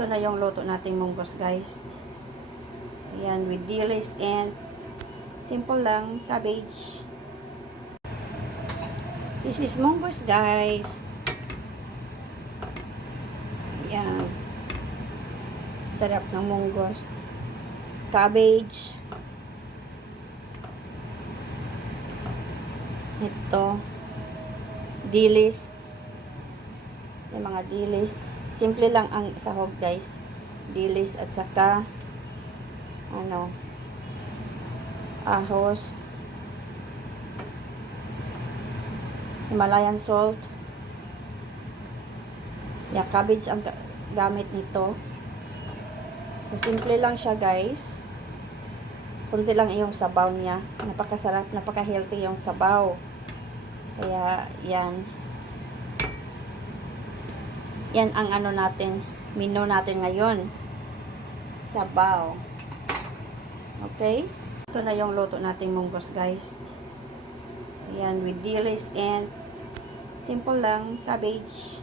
Ito na yung luto nating munggos, guys. Ayan, with dilis and simple lang, cabbage. This is munggos, guys. Ayan. Sarap ng munggos. Cabbage. Ito. Dilis. Yung mga dilis. Simple lang ang sahog, guys. Dilis at saka ahos. Himalayan salt. Yeah, cabbage ang gamit nito. So, simple lang siya, guys. Kunti lang yung sabaw niya. Napakasarap, napaka-healthy yung sabaw. Kaya, yan. Yan ang menu natin ngayon. Sabaw. Okay? Ito na yung luto nating munggos, guys. Ayan, with dilis and simple lang, cabbage.